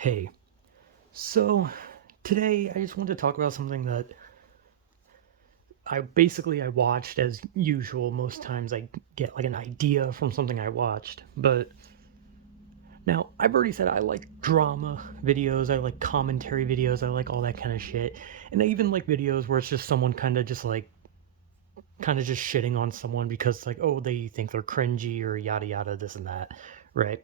Hey, so today I just wanted to talk about something that I watched as usual. Most times I get like an idea from something I watched. But now I've already said I like drama videos, I like commentary videos, I like all that kind of shit. And I even like videos where it's just someone kind of just shitting on someone because like, oh, they think they're cringy or yada yada this and that, right?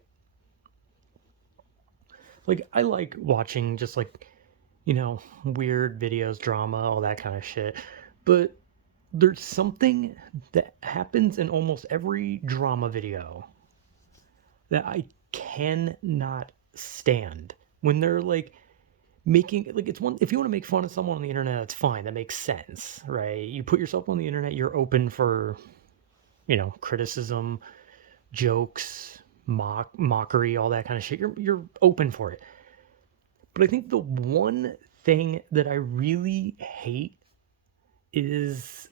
Like I like watching just like weird videos, drama, all that kind of shit. But there's something that happens in almost every drama video that I cannot stand when they're like making like it's one if you want to make fun of someone on the internet that's fine, that makes sense, right? You put yourself on the internet, you're open for criticism, jokes, mockery, all that kind of shit. You're open for it. But I think the one thing that I really hate is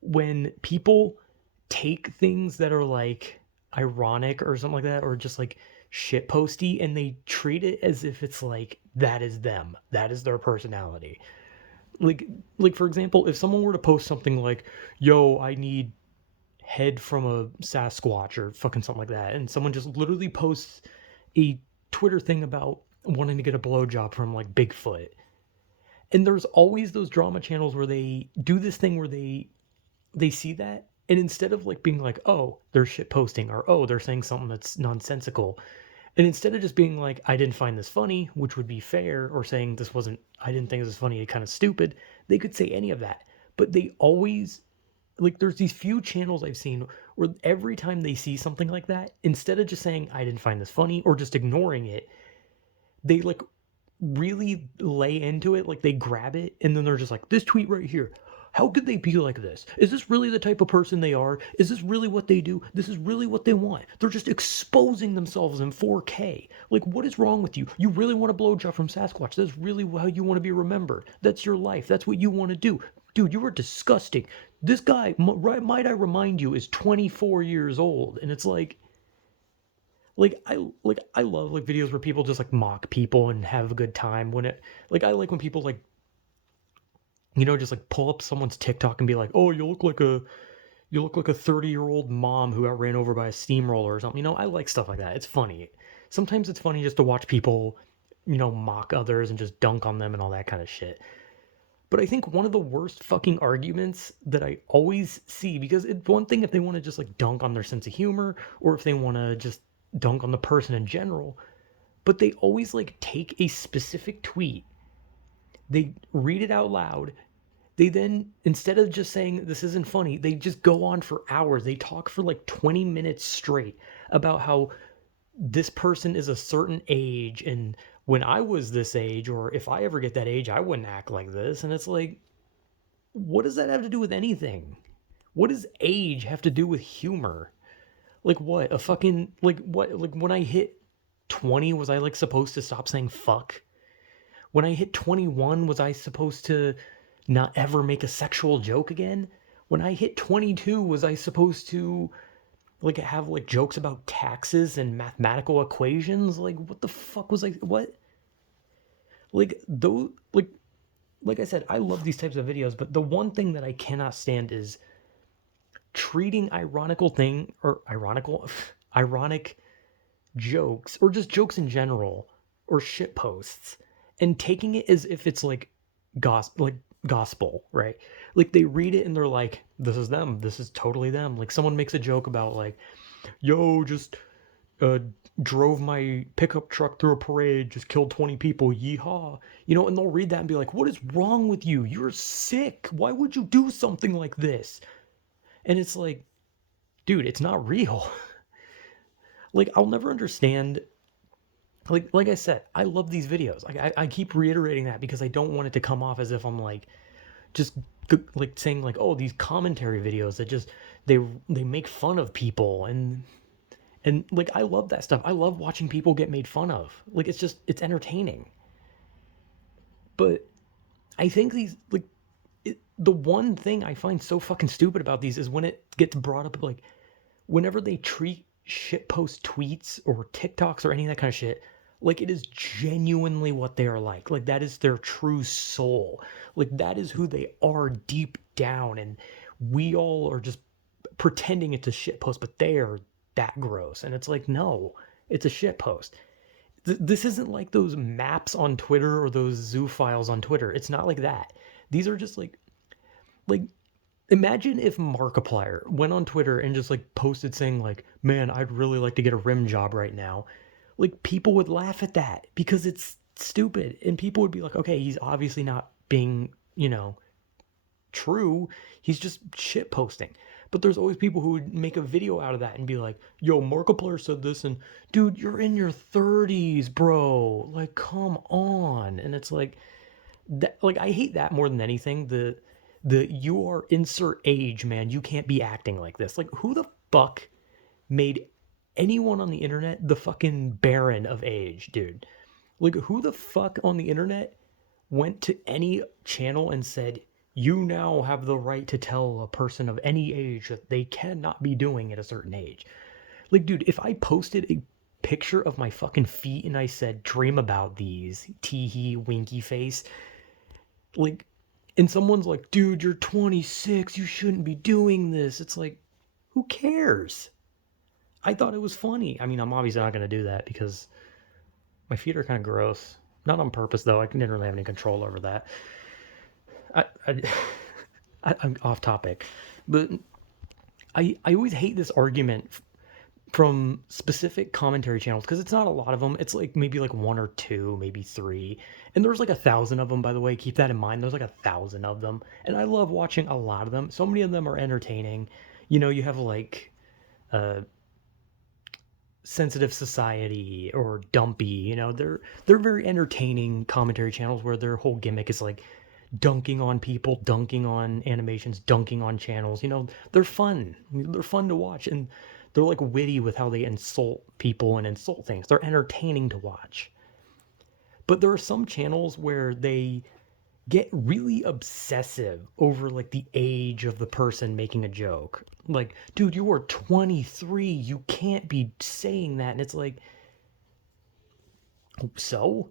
when people take things that are like ironic or something like that, or just like shit posty, and they treat it as if it's like that is them, that is their personality. Like, like for example, if someone were to post something like, "Yo, I need head from a Sasquatch" or fucking something like that, and someone just literally posts a Twitter thing about wanting to get a blowjob from like Bigfoot. And there's always those drama channels where they do this thing where they see that, and instead of like being like, oh, they're shit posting, or oh, they're saying something that's nonsensical, and instead of just being like, I didn't find this funny, which would be fair, or saying this wasn't, I didn't think this was funny, it's kind of stupid, they could say any of that. But they always, like, there's these few channels I've seen where every time they see something like that, instead of just saying I didn't find this funny or just ignoring it, they like really lay into it, like they grab it and then they're just like, this tweet right here, how could they be like this? Is this really the type of person they are? Is this really what they do? This is really what they want. They're just exposing themselves in 4K. Like, what is wrong with you? You really want a blowjob from Sasquatch? That's really how you want to be remembered. That's your life. That's what you want to do. Dude, you are disgusting. This guy, might I remind you, is 24 years old. And it's like I love like videos where people just like mock people and have a good time when it like I like when people like just like pull up someone's TikTok and be like, "Oh, you look like a 30-year-old mom who got ran over by a steamroller or something." I like stuff like that. It's funny. Sometimes it's funny just to watch people, mock others and just dunk on them and all that kind of shit. But I think one of the worst fucking arguments that I always see, because it's one thing if they want to just like dunk on their sense of humor or if they want to just dunk on the person in general, but they always like take a specific tweet, they read it out loud, they then, instead of just saying this isn't funny, they just go on for hours. They talk for like 20 minutes straight about how this person is a certain age, and when I was this age, or if I ever get that age, I wouldn't act like this. And it's like, what does that have to do with anything? What does age have to do with humor? Like what? A fucking like what? Like when I hit 20, was I like supposed to stop saying fuck? When I hit 21, was I supposed to not ever make a sexual joke again? When I hit 22, was I supposed to like have like jokes about taxes and mathematical equations? Like what the fuck was I what? Like those like I said, I love these types of videos, but the one thing that I cannot stand is treating ironic jokes, or just jokes in general, or shit posts, and taking it as if it's like gospel, right? Like they read it and they're like, this is them, this is totally them. Like someone makes a joke about like, yo, just uh drove my pickup truck through a parade, just killed 20 people, yeehaw. And they'll read that and be like, what is wrong with you? You're sick. Why would you do something like this? And it's like, dude, it's not real. Like I'll never understand. Like I said, I love these videos. Like I keep reiterating that because I don't want it to come off as if I'm like just like saying like, oh, these commentary videos that just they make fun of people, and like I love that stuff. I love watching people get made fun of. Like it's entertaining. But I think these like the one thing I find so fucking stupid about these is when it gets brought up, like whenever they treat shitpost tweets or TikToks or any of that kind of shit Like, it is genuinely what they are like. Like, that is their true soul. Like, that is who they are deep down. And we all are just pretending it's a shit post, but they are that gross. And it's like, no, it's a shit post. This isn't like those maps on Twitter or those zoo files on Twitter. It's not like that. These are just like imagine if Markiplier went on Twitter and just like posted saying like, "Man, I'd really like to get a rim job right now." Like people would laugh at that because it's stupid and people would be like, "Okay, he's obviously not being, true. He's just shit posting." But there's always people who would make a video out of that and be like, "Yo, Markiplier said this," and dude, you're in your 30s, bro. Like, come on. And it's like that. Like, I hate that more than anything. The you are insert age, man. You can't be acting like this. Like, who the fuck made anyone on the internet the fucking baron of age, dude? Like, who the fuck on the internet went to any channel and said, you now have the right to tell a person of any age that they cannot be doing at a certain age? Like, dude, if I posted a picture of my fucking feet and I said, dream about these, tee hee, winky face, like, and someone's like, dude, you're 26, you shouldn't be doing this. It's like, who cares? I thought it was funny. I mean, I'm obviously not going to do that because my feet are kind of gross. Not on purpose, though. I didn't really have any control over that. I, I, I'm off topic, but I always hate this argument from specific commentary channels because it's not a lot of them. It's like maybe like one or two, maybe three, and there's like 1,000 of them. By the way, keep that in mind. There's like 1,000 of them, and I love watching a lot of them. So many of them are entertaining. You have like Sensitive Society or Dumpy. They're very entertaining commentary channels where their whole gimmick is like dunking on people, dunking on animations, dunking on channels. They're fun. They're fun to watch, and they're like witty with how they insult people and insult things. They're entertaining to watch. But there are some channels where they get really obsessive over like the age of the person making a joke. Like, dude, you are 23. You can't be saying that. And it's like, so?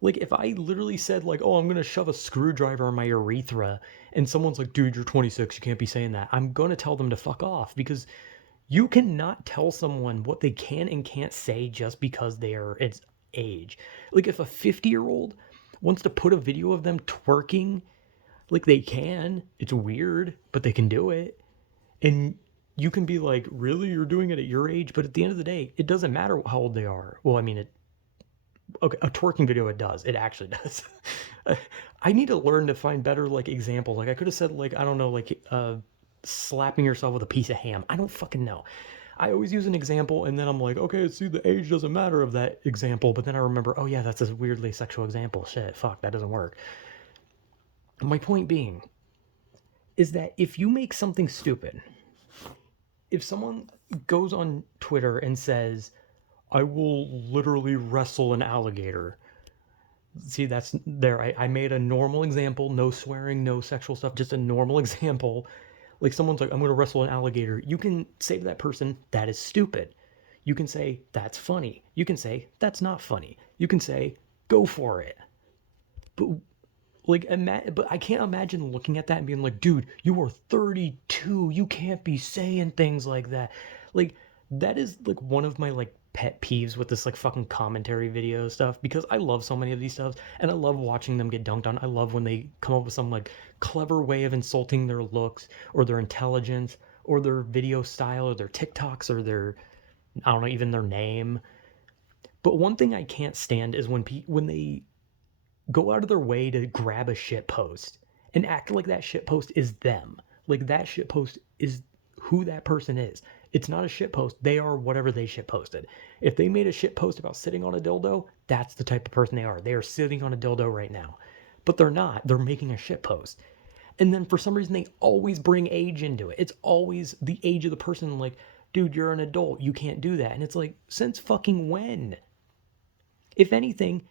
Like, if I literally said, like, oh, I'm going to shove a screwdriver in my urethra, and someone's like, dude, you're 26, you can't be saying that, I'm going to tell them to fuck off because you cannot tell someone what they can and can't say just because they are its age. Like, if a 50-year-old wants to put a video of them twerking, like, they can. It's weird, but they can do it. And you can be like, really? You're doing it at your age? But at the end of the day, it doesn't matter how old they are. Well, I mean, okay, a twerking video, it does. It actually does. I need to learn to find better like examples. Like I could have said like I don't know like slapping yourself with a piece of ham. I don't fucking know. I always use an example and then I'm like, okay, see, the age doesn't matter of that example. But then I remember, oh yeah, that's a weirdly sexual example. Shit, fuck, that doesn't work. My point being is that if you make something stupid, if someone goes on Twitter and says, I will literally wrestle an alligator. See, that's there. I made a normal example, no swearing, no sexual stuff, just a normal example. Like someone's like, I'm going to wrestle an alligator. You can say to that person, that is stupid. You can say, that's funny. You can say, that's not funny. You can say, go for it. But but I can't imagine looking at that and being like, dude, you are 32. You can't be saying things like that. Like, that is like one of my like pet peeves with this like fucking commentary video stuff because I love so many of these stuff and I love watching them get dunked on. I love when they come up with some like clever way of insulting their looks or their intelligence or their video style or their TikToks or their, I don't know, even their name. But one thing I can't stand is when they go out of their way to grab a shit post and act like that shit post is them. Like that shit post is who that person is. It's not a shit post. They are whatever they shit posted. If they made a shit post about sitting on a dildo, that's the type of person they are. They are sitting on a dildo right now. But they're not. They're making a shit post. And then for some reason they always bring age into it. It's always the age of the person, like, dude, you're an adult. You can't do that. And it's like, since fucking when? If anything,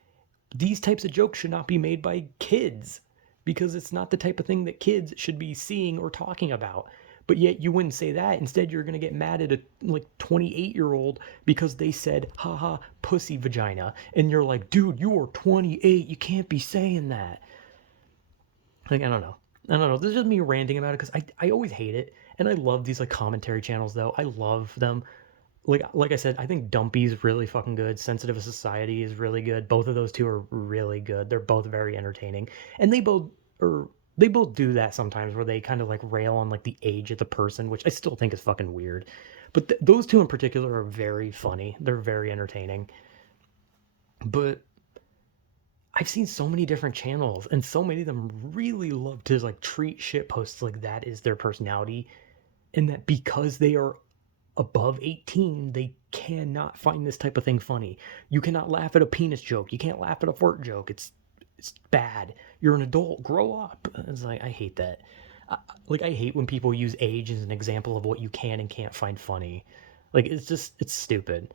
these types of jokes should not be made by kids because it's not the type of thing that kids should be seeing or talking about. But yet you wouldn't say that. Instead, you're gonna get mad at a like 28-year-old because they said, haha, pussy vagina. And you're like, dude, you are 28. You can't be saying that. Like, I don't know. I don't know. This is just me ranting about it because I always hate it. And I love these like commentary channels though. I love them. Like I said, I think Dumpy's really fucking good. Sensitive Society is really good. Both of those two are really good. They're both very entertaining. And they both do that sometimes where they kind of like rail on like the age of the person, which I still think is fucking weird. But those two in particular are very funny. They're very entertaining. But I've seen so many different channels, and so many of them really love to like treat shit posts like that is their personality, and that because they are above 18, they cannot find this type of thing funny. You cannot laugh at a penis joke. You can't laugh at a fart joke. It's bad. You're an adult. Grow up. It's like I hate that. I hate when people use age as an example of what you can and can't find funny. Like it's stupid.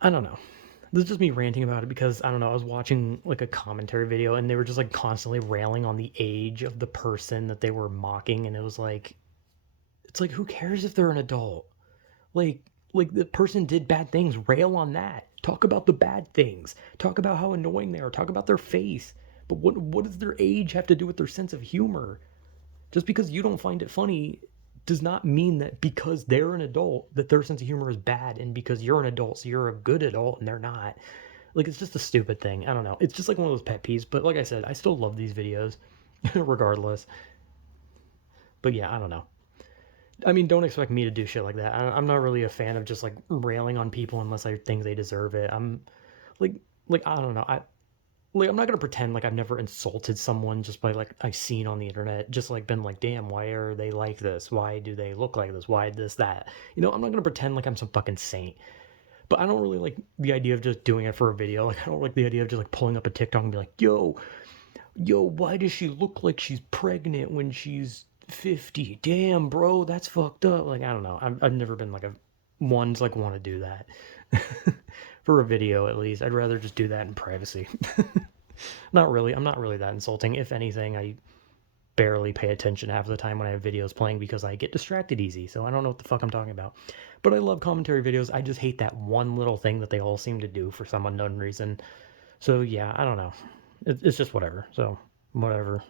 I don't know. This is just me ranting about it because I don't know. I was watching like a commentary video and they were just like constantly railing on the age of the person that they were mocking, and it was like, it's like who cares if they're an adult? Like like the person did bad things. Rail on that. Talk about the bad things. Talk about how annoying they are. Talk about their face. But what does their age have to do with their sense of humor? Just because you don't find it funny does not mean that because they're an adult that their sense of humor is bad, and because you're an adult so you're a good adult and they're not. Like it's just a stupid thing. I don't know. It's just like one of those pet peeves. But like I said, I still love these videos regardless. But yeah, I don't know. I mean, don't expect me to do shit like that. I'm not really a fan of just like railing on people unless I think they deserve it. I'm like I don't know. I'm not gonna pretend like I've never insulted someone just by like I've seen on the internet, just like been like, damn, why are they like this? Why do they look like this? Why this that? You know, I'm not gonna pretend like I'm some fucking saint. But I don't really like the idea of just doing it for a video. Like I don't like the idea of just like pulling up a TikTok and be like, yo, why does she look like she's pregnant when she's 50? Damn, bro, that's fucked up. Like I don't know. I've never been like a one to like want to do that for a video at least. I'd rather just do that in privacy. Not really. I'm not really that insulting. If anything, I barely pay attention half the time when I have videos playing because I get distracted easy. So I don't know what the fuck I'm talking about. But I love commentary videos. I just hate that one little thing that they all seem to do for some unknown reason. So yeah, I don't know. It's just whatever. So whatever.